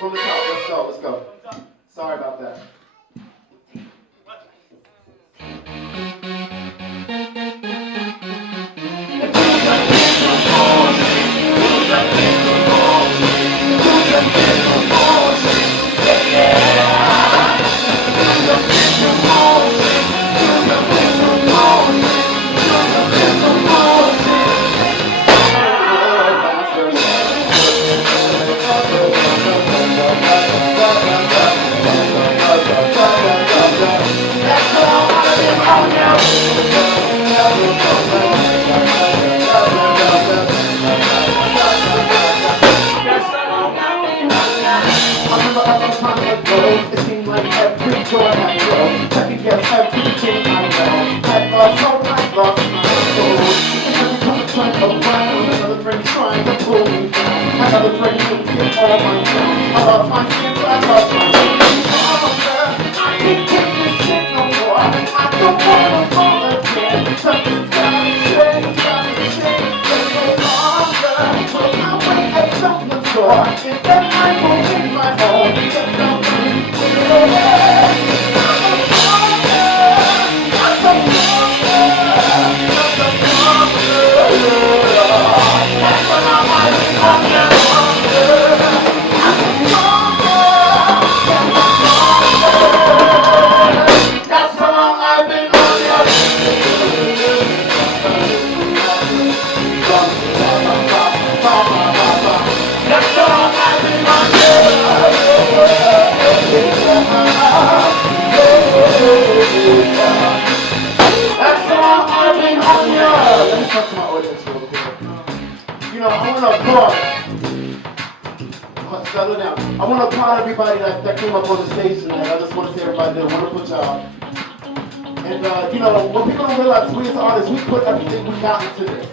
from the top. Let's go. Sorry about that. It seemed like every door I go, second guess everything I know. Had lost hope, I lost my soul. And every time I turn around, another friend trying to pull me down. Another friend who get all my sound. I lost my sense, I lost my sense. I can't take this shit no more. I don't wanna fall again. Something's gotta change, Let's go longer. Put my way at someone's door. Instead I go in my own. I want to applaud everybody that came up on the stage tonight. I just want to say everybody did a wonderful job. And what people don't realize, we as artists, we put everything we got into this.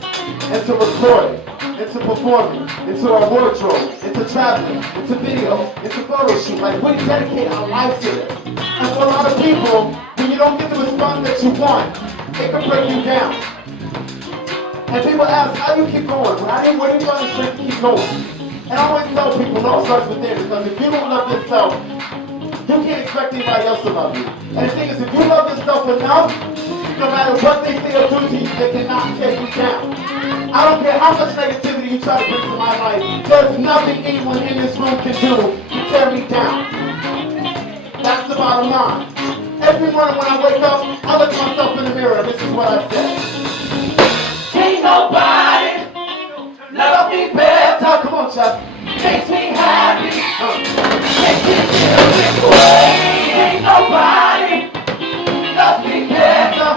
Into recording, into performing, into our wardrobe, into traveling, into video, into photo shoot. Like, we dedicate our lives to this. And for a lot of people, when you don't get the response that you want, it can break you down. And people ask, how do you keep going? Where do you find the strength to keep going? And I always tell people, it all starts within, because if you don't love yourself, you can't expect anybody else to love you. And the thing is, if you love yourself enough, no matter what they say or do to you, they cannot take you down. I don't care how much negativity you try to bring to my life, there's nothing anyone in this room can do to tear me down. That's the bottom line. Every morning when I wake up, I look at myself in the mirror, and this is what I say. Ain't nobody love me better. Come on, Chuck. Makes me happy. Makes me feel this way. Ain't nobody love me better.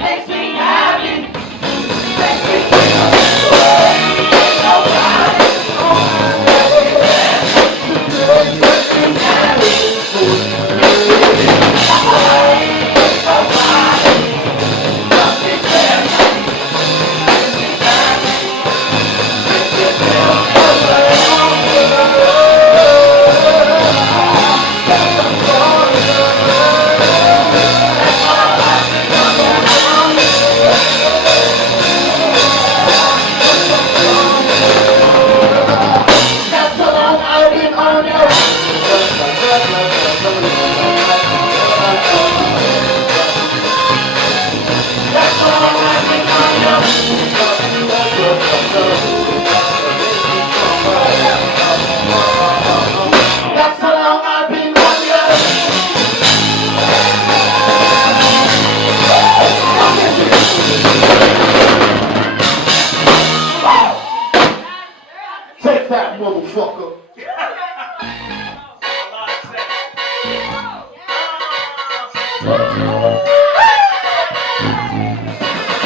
Makes me happy. Makes me feel this way. Ain't nobody love me better. Makes me happy. Take that, motherfucker.